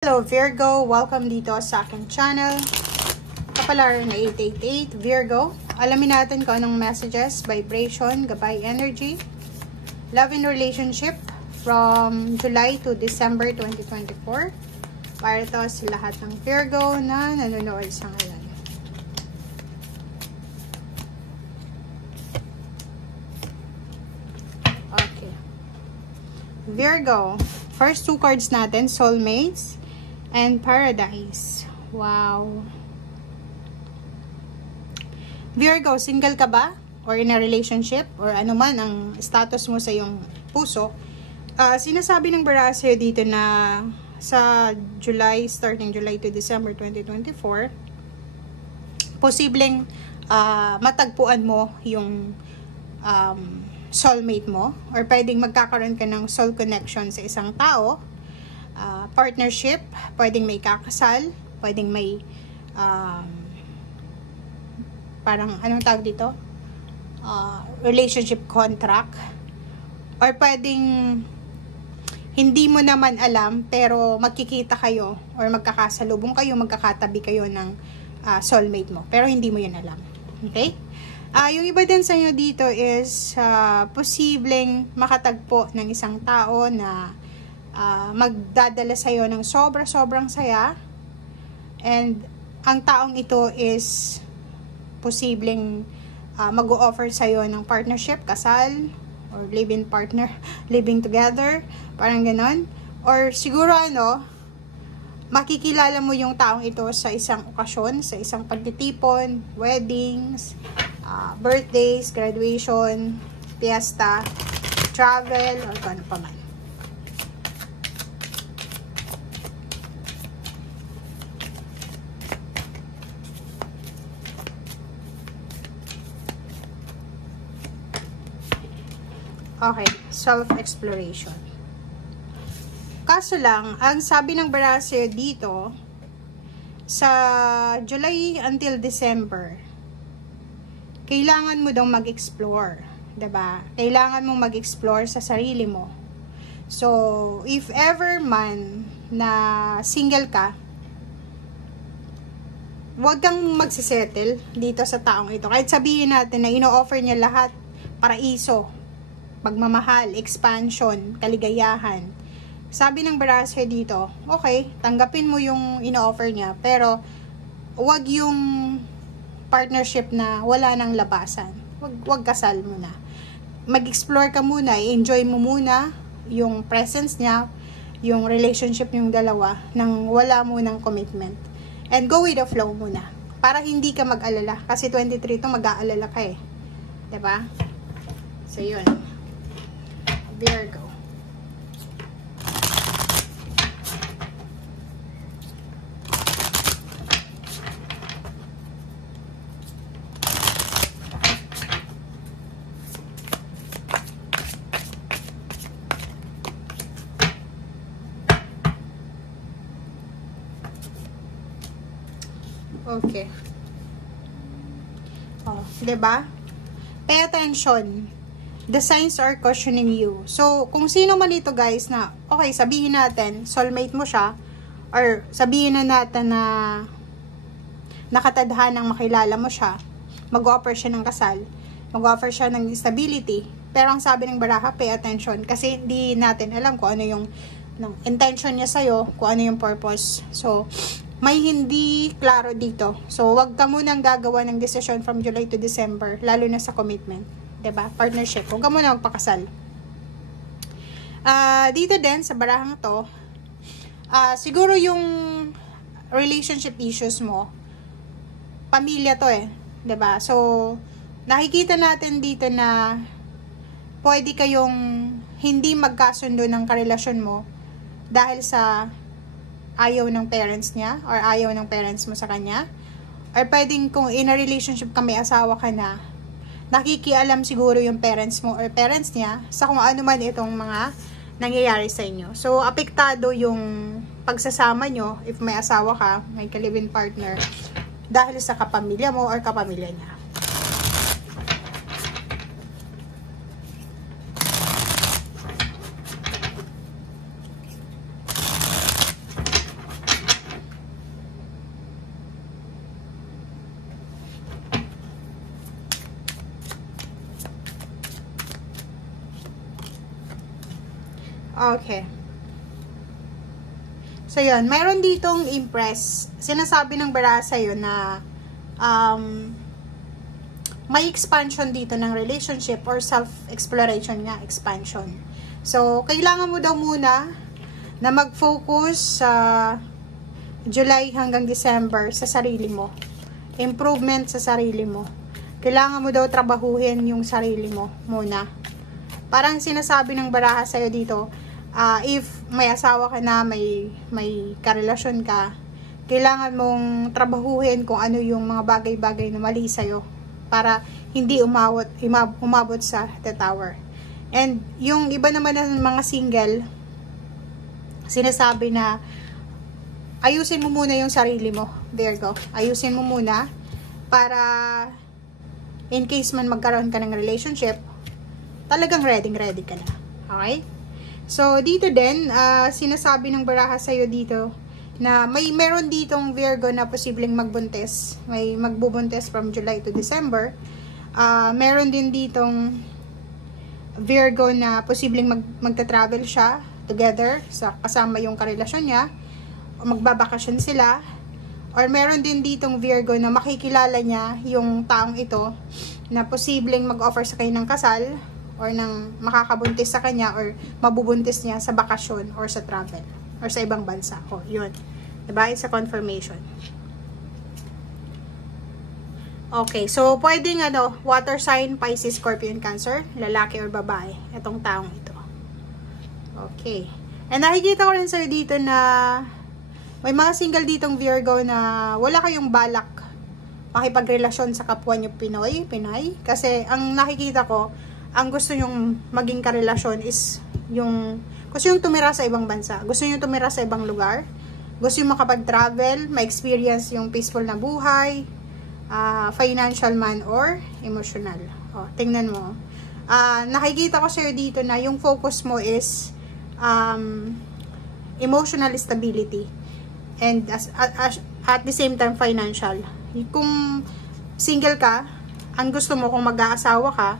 Hello Virgo, welcome dito sa aking channel. Kapalaran na 888 Virgo. Alamin natin kung anong messages, vibration, gabay energy, love and relationship from July to December 2024. Para to sa lahat ng Virgo na nanonood sa ngayon. Okay. Virgo, first two cards natin, soulmates and paradise. Wow. Virgo, single ka ba? Or in a relationship? Or ano man ang status mo sa iyong puso? Sinasabi ng Barasyo dito na sa July, starting July to December 2024, posibleng matagpuan mo yung soulmate mo. Or pwedeng magkakaroon ka ng soul connection sa isang tao. Partnership, pwedeng may kakasal, pwedeng may parang anong tawag dito, relationship contract, or pwedeng hindi mo naman alam pero magkikita kayo or magkakasalubong kayo, magkakatabi kayo ng soulmate mo pero hindi mo yun alam. Okay? Yung iba din sa inyo dito is posibleng makatagpo ng isang tao na magdadala sa'yo ng sobrang saya, and ang taong ito is posibleng mag-o-offer sa'yo ng partnership, kasal, or live-in partner, living together, parang ganon. Or siguro makikilala mo yung taong ito sa isang okasyon, sa isang pagtitipon, weddings, birthdays, graduation, fiesta, travel, or kung ano pa man. Okay, self-exploration. Kaso lang, ang sabi ng Barasyo dito, sa July until December, kailangan mo daw mag-explore, diba? Kailangan mong mag-explore sa sarili mo. So, if ever man na single ka, huwag kang magsisettle dito sa taong ito. Kahit sabihin natin na ino-offer niya lahat, paraiso, pagmamahal, expansion, kaligayahan. Sabi ng Barasyo dito, okay, tanggapin mo yung ino-offer niya, pero wag yung partnership na wala nang labasan. Wag kasal muna. Mag-explore ka muna, i-enjoy mo muna yung presence niya, yung relationship yung dalawa, nang wala munang commitment. And go with the flow muna. Para hindi ka mag-alala. Kasi 23 to mag-aalala ka eh. Diba? So, yun. Virgo. Okay. Oh, 'di ba? Pay attention. The signs are cautioning you. So, kung sino man ito guys na, okay, sabihin natin, soulmate mo siya, or sabihin na natin na nakatadhanang makilala mo siya, mag-offer siya ng kasal, mag-offer siya ng stability, pero ang sabi ng baraha, pay attention, kasi hindi natin alam kung ano yung intention niya sa'yo, kung ano yung purpose. So, may hindi klaro dito. So, wag ka munang gagawa ng decision from July to December, lalo na sa commitment. Diba? Partnership. Huwag ka muna magpakasal. Dito din, sa barahang to, siguro yung relationship issues mo, pamilya to eh. Diba? So, nakikita natin dito na pwede kayong hindi magkasundo ng karelasyon mo dahil sa ayaw ng parents niya or ayaw ng parents mo sa kanya. Or pwedeng kung in a relationship ka, may asawa ka na, nakikialam siguro yung parents mo or parents niya sa kung ano man itong mga nangyayari sa inyo. So, apektado yung pagsasama nyo if may asawa ka, may ka-live-in partner, dahil sa kapamilya mo or kapamilya niya. Okay. So, yun. Mayroon ditong impress. Sinasabi ng baraha sa'yo na may expansion dito ng relationship or self-exploration nga, expansion. So, kailangan mo daw muna na mag-focus sa July hanggang December sa sarili mo. Improvement sa sarili mo. Kailangan mo daw trabahuhin yung sarili mo muna. Parang sinasabi ng baraha sa'yo dito, if may asawa ka na, may karelasyon ka, kailangan mong trabahuhin kung ano yung mga bagay-bagay na mali sa'yo para hindi umabot sa the tower. And yung iba naman ng mga single, sinasabi na ayusin mo muna yung sarili mo. Virgo. Ayusin mo muna para in case man magkaroon ka ng relationship, talagang ready ka na. Okay? So, dito din, sinasabi ng baraha sa'yo dito na meron ditong Virgo na posibleng magbuntis. May magbubuntis from July to December. Meron din ditong Virgo na posibleng magta-travel siya together kasama yung karelasyon niya. O magbabakasyon sila. Or meron din ditong Virgo na makikilala niya yung taong ito na posibleng mag-offer sa kayo ng kasal or ng makakabuntis sa kanya or mabubuntis niya sa bakasyon or sa travel or sa ibang bansa. O, yun. Diba? It's a confirmation. Okay. So, pwedeng water sign, Pisces, Scorpion, Cancer, lalaki or babae. Itong taong ito. Okay. And nakikita ko rin sa'yo dito na may mga single ditong Virgo na wala kayong balak makipagrelasyon sa kapwa nyo Pinay. Kasi, ang nakikita ko, ang gusto nyong maging karelasyon is gusto yung tumira sa ibang bansa, gusto yung tumira sa ibang lugar, gusto yung makapag-travel, ma-experience yung peaceful na buhay, financial man or emotional. O, tingnan mo. Nakikita ko sa'yo dito na yung focus mo is emotional stability and at the same time financial. Kung single ka, ang gusto mo kung mag-aasawa ka,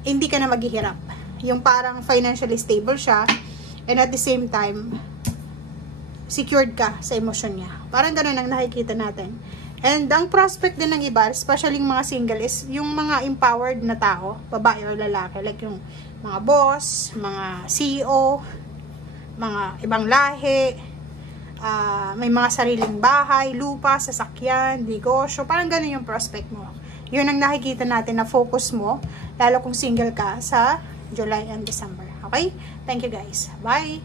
hindi ka na maghihirap. Yung parang financially stable siya and at the same time secured ka sa emosyon niya. Parang ganun ang nakikita natin. And ang prospect din ng iba, especially yung mga single, is yung mga empowered na tao, babae o lalaki, like yung mga boss, mga CEO, mga ibang lahi, may mga sariling bahay, lupa, sasakyan, negosyo, parang ganun yung prospect mo. Yun ang nakikita natin na focus mo, lalo kung single ka sa July and December. Okay? Thank you guys. Bye!